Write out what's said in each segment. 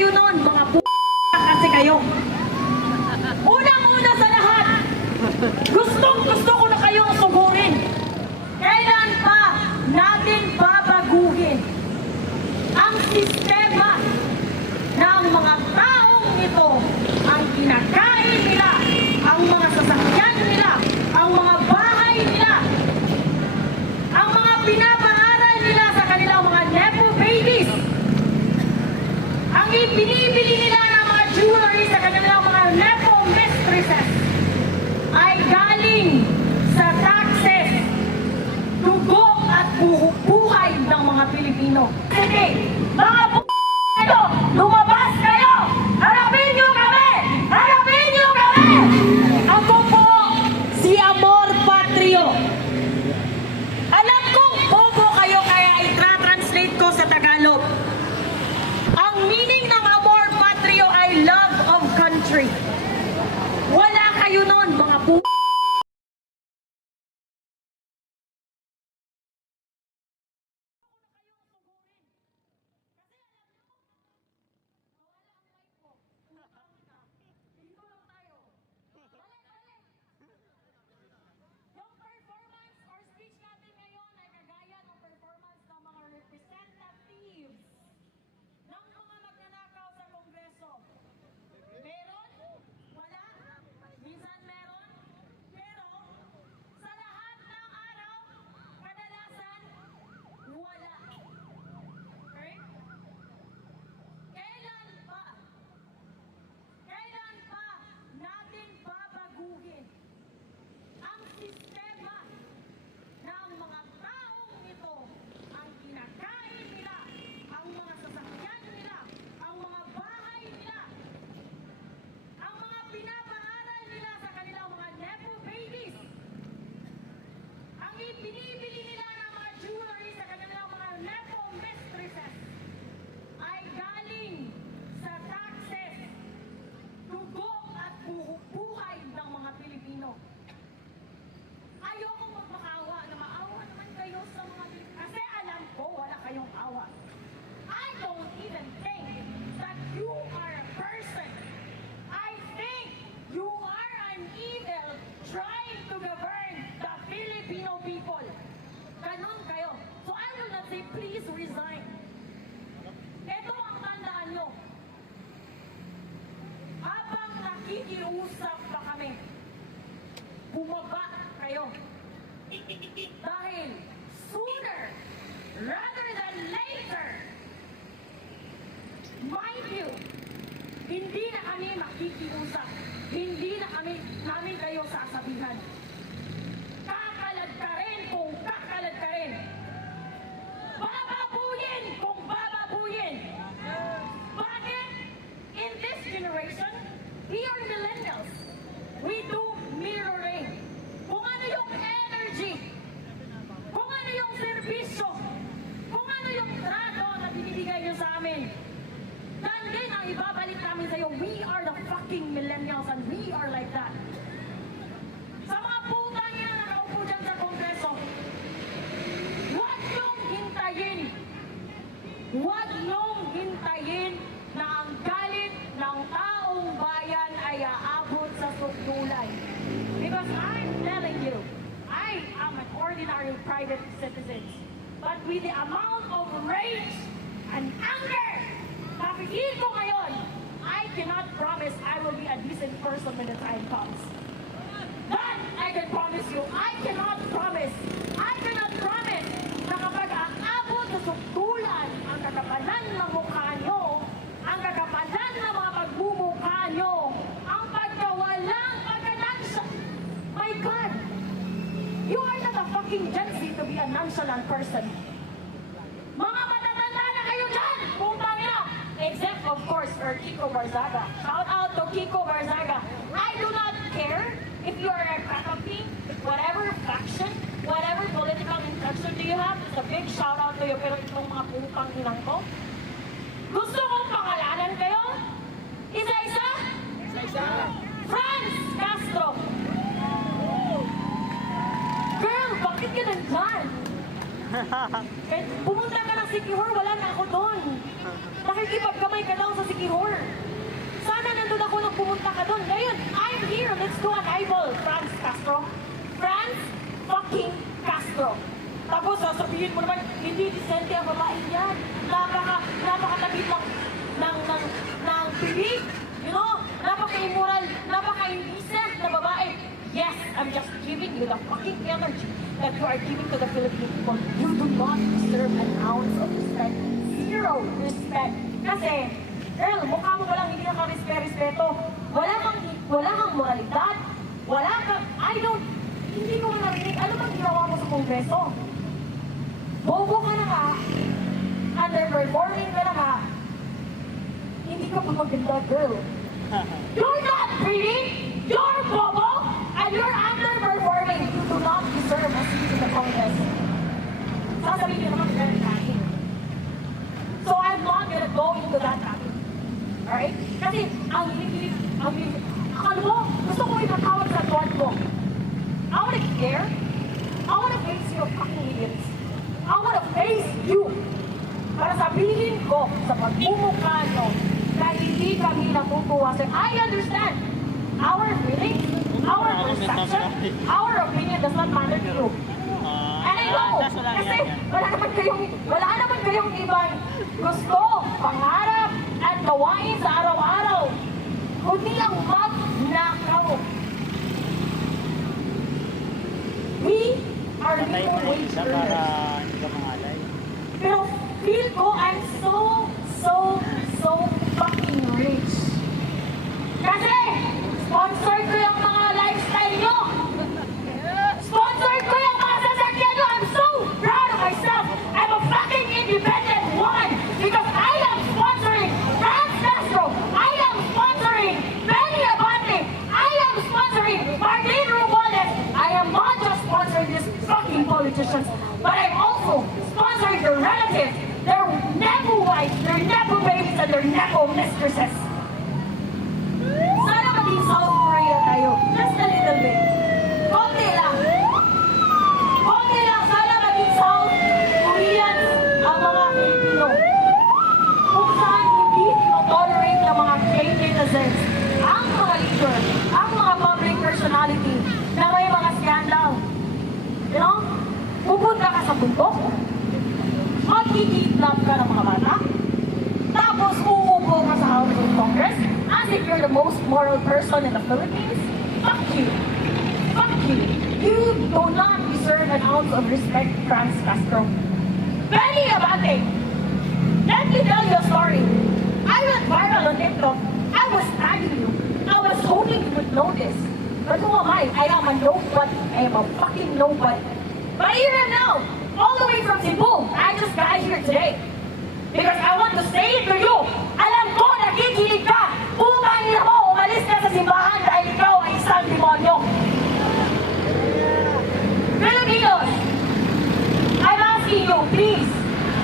kayo nun, mga kasi kayo. Unang-una sa lahat, gusto ko na kayong sugurin. Kailan pa natin babaguhin ang sistema ng mga taong ito, ang kinakain nila, ang mga sasakyan nila, ang mga bahay nila, ang mga pinapaaral nila sa kanilang mga nepo babies, ang ibinibili nila ng mga jewelry sa kanilang mga nepo mistresses ay galing sa taxes, dugo at buhay ng mga Pilipino. Sige, mga kayo, lumabas kayo! Harapin niyo kami! Harapin niyo kami! Ako po, si Amor Patrio. Alam kong bobo kayo kaya i-translate ko sa Tagalog. Ang meaning ng Amor Patrio ay love of country. Wala kayo nun, mga Yung performance or speech natin ngayon ay kagaya ng performance ng mga representatives ng mga magnanakaw sa Kongreso. Meron? Wala? Minsan meron? Pero sa lahat ng araw, kadalasan, wala. Okay? Kailan pa natin babaguhin ang sistema ng mga taong ito, ang kinakain nila, ang mga sasakyan nila, ang mga bahay nila, ang mga pinapaaral nila sa kanilang mga nepo babies, ang ibinibili nila ng mga jewelry sa kanilang mga nepo mistresses ay galing sa taxes, dugo at buhay ng mga Pilipino. Ayoko magmakaawa na maawa naman kayo sa mga kasi alam ko wala kayong awa. I don't even think that you are a person. I think you are an evil trying to govern the Filipino people. Ganon kayo. So I will not say please resign. Ito ang tandaan nyo. Habang nakikiusap pa kami, bumaba kayo. Dahil sooner rather than later, mind you, hindi na kami makikiusap. Hindi na namin kayo sasabihan. Kakalad ka rin kung kakalad ka rin. Bababuyin kung bababuyin. Bakit? In this generation, we are millennials. We do mirroring. Kung ano yung energy, kung ano yung serbisyo, kung ano yung trato na binibigay nyo sa amin, then ang ibabalik namin sa'yo, we are the fucking millennials and we are like that. Sa mga puta niya na nakaupo dyan sa Kongreso, huwag niyong hintayin na ang galit ng taong bayan ay aabot sa sukdulan. Because I'm telling you, I am an ordinary private citizen. But with the amount of rage and anger na feel ko ngayon, I cannot promise I will be a decent person when the time comes. That I can promise you. I cannot promise na kapag aabot sa sukdulan ang kakapalan ng mukha nyo, ang kakapalan ng mga pagmumukha nyo, ang pagkawalang pagkanansya. My God! You are not a fucking Gen Z to be a nonchalant person. Mga matatanda na kayo dyan! Puntang ina! Except, of course, for Kiko Barzaga. Shout out to Kiko Barzaga. I do not care if you are a Kakapi, whatever faction, whatever political intention do you have, it's a big shout out to you. Pero itong mga putang inang ko, gusto kong pangalanan kayo? Isa-isa? Isa-isa. Franz Castro. Girl, bakit ka nandyan? Pumunta ka ng Sikihor, wala na ako doon. Nakikipagkamay ka daw sa Sikihor. community horror. Sana nandun ako nung pumunta ka doon. Ngayon, I'm here. Let's do an eyeball. Franz Castro. Franz fucking Castro. Tapos sasabihin mo naman, hindi disente ang babae yan. Napakatagit ng bibig. You know, napaka-immoral, napaka-indecent na babae. Yes, I'm just giving you the fucking energy that you are giving to the Philippine people. You do not deserve an ounce of respect. Zero respect. Kasi, girl, mukha mo walang hindi naka-respeto. Wala kang moralidad. Hindi ko narinig. Ano bang ginawa mo sa Kongreso? Bobo ka na nga. Underperforming ka na nga. Hindi ka pa maganda, girl. You're not pretty. You're bobo. And you're underperforming. You do not deserve a seat in the Congress. Sasabihin niyo naman very happy. So I'm not gonna go into that topic. Alright? Kasi ang akala mo, gusto ko ipatawag sa tuwan ko. I wanna care. I wanna face your fucking idiots. I wanna face you. Para sabihin ko sa pagmumukha nyo na hindi kami natutuwa sa... I understand. Our feelings, our perception, our opinion does not matter to you. And I know, kasi wala naman kayong ibang gusto, pangarap, at gawain sa araw-araw. Kundi ang magnakaw. We are living wage earners. Pero feel ko, I'm so fucking rich. Kasi, sponsored ko yung mga lifestyle nyo. Sponsored ko yung mga sasakyan nyo. I'm so proud of myself. I'm a fucking independent woman because I am sponsoring Franz Castro. I am sponsoring Benny Abante. I am sponsoring Martin Romualdez. I am not just sponsoring these fucking politicians, but I'm also sponsoring their relatives, their nepo wives, their nepo babies, and their nepo mistresses. Sana maging South Korea tayo. Just a little bit. Konti lang. Konti lang. Sana maging South Koreans ang mga Filipino. Kung saan hindi tolerate ng mga gay netizens, ang mga leader, ang mga public personality na may mga scandal. You know? Pupunta ka sa bundok, magkikidnap ka ng mga bata, tapos uupo ka sa House of Congress as if you're the most moral person in the Philippines. Fuck you. Fuck you. You do not deserve an ounce of respect, Franz Castro. Benny Abante, let me tell you a story. I went viral on TikTok. I was tagging you. I was hoping you would know this. But who am I? I am a nobody. I am a fucking nobody. But even now, all the way from Cebu, I just got here today. Because I want to say it to you. Alam ko, nakikinig ka. Upang ina mo, umalis ka sa simbahan dahil ikaw ay isang demonyo. Filipinos, I'm asking you, please,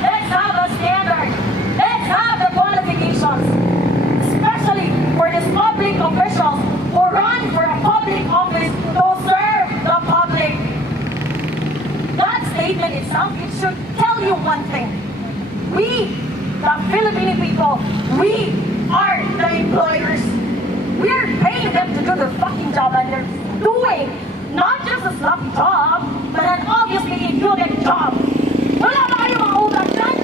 let's have a standard. Let's have the qualifications. Especially for these public officials who run for a public office to serve the public. That statement itself, it should tell you one thing. We, the Filipino people, we are the employers. We're paying them to do their fucking job and they're doing not just a sloppy job, but an obviously idiotic job. Wala ba kayo mga utak dyan?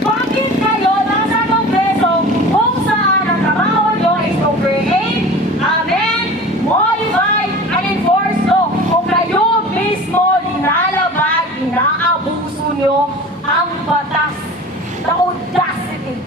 Bakit kayo nasa Kongreso kung saan ang trabaho nyo is to create, amend, modify, and enforce law? Kung kayo mismo linalabag, inaabuso nyo ang batas. The audacity